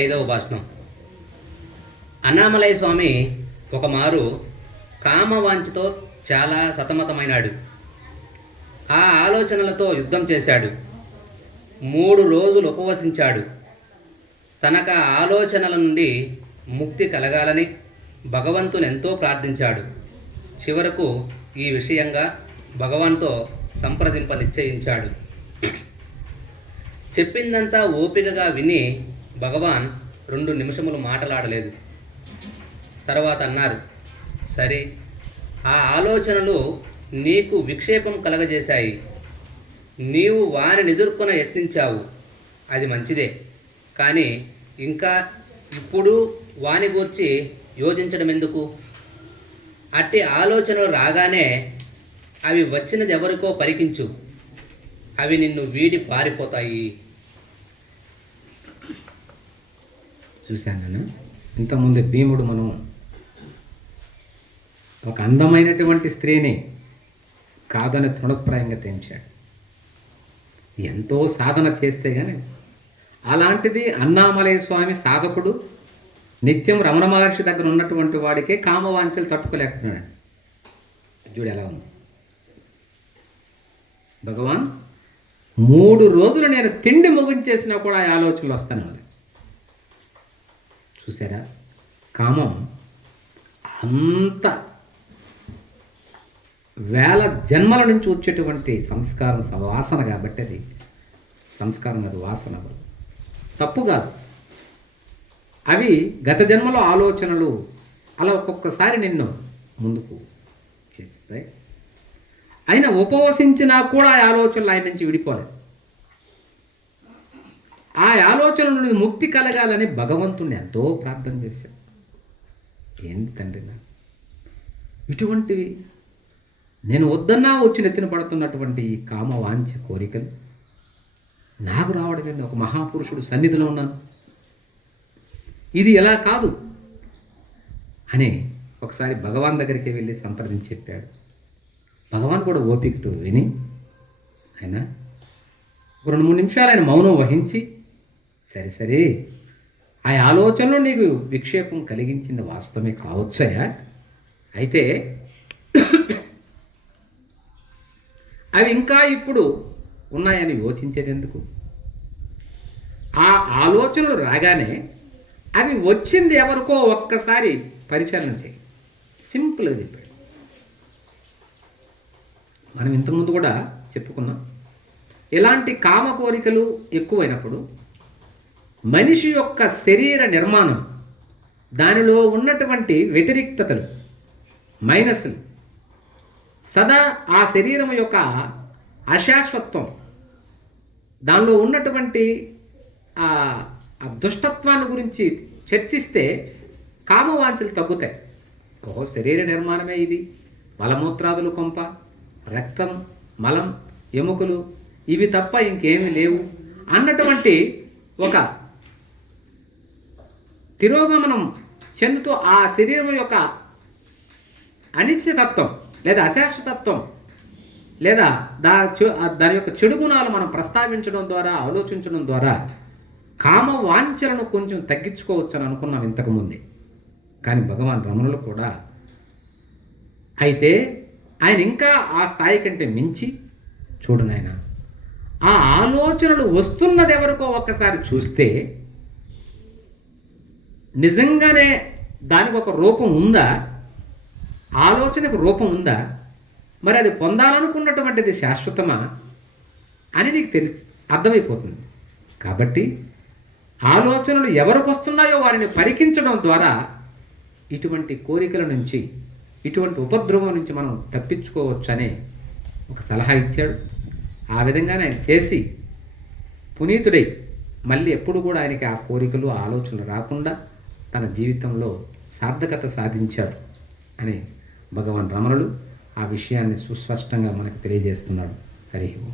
ఐదవ భాషణం. అన్నామలయ స్వామి ఒకమారు కామవాంఛతో చాలా సతమతమైనాడు. ఆ ఆలోచనలతో యుద్ధం చేశాడు. మూడు రోజులు ఉపవసించాడు. తనకు ఆ ఆలోచనల నుండి ముక్తి కలగాలని భగవంతుని ఎంతో ప్రార్థించాడు. చివరకు ఈ విషయంగా భగవాన్తో సంప్రదింప నిశ్చయించాడు. చెప్పిందంతా ఓపికగా విని భగవాన్ రెండు నిమిషములు మాటలాడలేదు. తర్వాత అన్నారు సరే ఆ ఆలోచనలు నీకు విక్షేపం కలగజేశాయి. నీవు వారిని ఎదుర్కొన యత్నించావు. అది మంచిదే. కానీ ఇంకా ఇప్పుడు వాని గూర్చి యోచించడం ఎందుకు అట్టి ఆలోచనలు రాగానే అవి వచ్చినది ఎవరికో పరికించు. అవి నిన్ను వీడి పారిపోతాయి. చూశాను నేను. ఇంతకుముందు భీముడు మనం ఒక అందమైనటువంటి స్త్రీని కాదని తృణప్రాయంగా తెంచాడు. ఎంతో సాధన చేస్తే కానీ అలాంటిది అన్నామలయ స్వామి సాధకుడు నిత్యం రమణ మహర్షి దగ్గర ఉన్నటువంటి వాడికే కామవాంఛలు తట్టుకోలేకపోతున్నాడు చూడు ఎలా ఉంది. భగవాన్ మూడు రోజులు నేను తిండి ముగించేసినా కూడా ఆ ఆలోచనలు వస్తాను చూసారా? కామం అంత వేల జన్మల నుంచి వచ్చేటువంటి సంస్కారం వాసన కాబట్టి అది. సంస్కారం అది వాసన తప్పు కాదు. అవి గత జన్మలో ఆలోచనలు అలా ఒక్కొక్కసారి నిన్ను ముందుకు చేస్తాయి. అయినా ఉపవసించినా కూడా ఆ ఆలోచనలు ఆయన నుంచి విడిపోలేదు. ఆ ఆలోచన నుండి ముక్తి కలగాలని భగవంతుణ్ణి ఎంతో ప్రార్థన చేశాం ఏంటి తండ్రి నా? ఇటువంటివి నేను వద్దన్నా వచ్చి నెత్తిన పడుతున్నటువంటి ఈ కామ వాంఛ కోరికలు నాకు రావడం ఏంది ఒక మహాపురుషుడు సన్నిధిలో ఉన్నాను. ఇది ఎలా కాదు అని ఒకసారి భగవాన్ దగ్గరికి వెళ్ళి సంప్రదించి చెప్పాడు. భగవాన్ కూడా ఓపికతో విని ఆయన ఒక రెండు మూడు నిమిషాలు ఆయన మౌనం వహించి సరే సరే. ఆ ఆలోచనలో నీకు విక్షేపం కలిగించింది వాస్తవమే కావచ్చాయా అయితే అవి ఇంకా ఇప్పుడు ఉన్నాయని యోచించేది ఎందుకు? ఆ ఆలోచనలు రాగానే అవి వచ్చింది ఎవరికో ఒక్కసారి పరిచాలన చేయి. సింపుల్గా చెప్పాడు. మనం ఇంతకుముందు కూడా చెప్పుకున్నాం. ఇలాంటి కామ కోరికలు ఎక్కువైనప్పుడు మనిషి యొక్క శరీర నిర్మాణం దానిలో ఉన్నటువంటి వ్యతిరిక్తతలు మైనస్లు. సదా ఆ శరీరం యొక్క అశాశ్వత్వం దానిలో ఉన్నటువంటి ఆ దుష్టత్వాన్ని గురించి చర్చిస్తే కామవాంఛలు తగ్గుతాయి. ఓహో శరీర నిర్మాణమే ఇది. మలమూత్రాదులు కొంప రక్తం మలం ఎముకలు ఇవి తప్ప ఇంకేమీ లేవు అన్నటువంటి ఒక తిరోగమనం చెందుతూ ఆ శరీరం యొక్క అనిశ్చితత్వం లేదా అశాశ్వతత్వం లేదా దా దాని యొక్క చెడు గుణాలు మనం ప్రస్తావించడం ద్వారా ఆలోచించడం ద్వారా కామ వాంఛలను కొంచెం తగ్గించుకోవచ్చు అని అనుకున్నాం ఇంతకుముందే కానీ భగవాన్ రమణులు కూడా అయితే ఆయన ఇంకా ఆ స్థాయి కంటే మించి చూడు నాయన ఆ ఆలోచనలు వస్తున్నది ఎవరికో ఒక్కసారి చూస్తే నిజంగానే దానికి ఒక రూపం ఉందా? ఆలోచనకు రూపం ఉందా? మరి అది పొందాలనుకున్నటువంటిది శాశ్వతమా? అని నీకు తెలిసి అర్థమైపోతుంది. కాబట్టి ఆలోచనలు ఎవరికి వస్తున్నాయో వారిని పరికించడం ద్వారా ఇటువంటి కోరికల నుంచి ఇటువంటి ఉపద్రవం నుంచి మనం తప్పించుకోవచ్చనే ఒక సలహా ఇచ్చాడు. ఆ విధంగానే ఆయన చేసి పునీతుడై మళ్ళీ ఎప్పుడు కూడా ఆయనకి ఆ కోరికలు ఆలోచనలు రాకుండా తన జీవితంలో సార్థకత సాధించారు అని భగవాన్ రమణులు ఆ విషయాన్ని సుస్పష్టంగా మనకు తెలియజేస్తున్నాడు. హరి ఓం.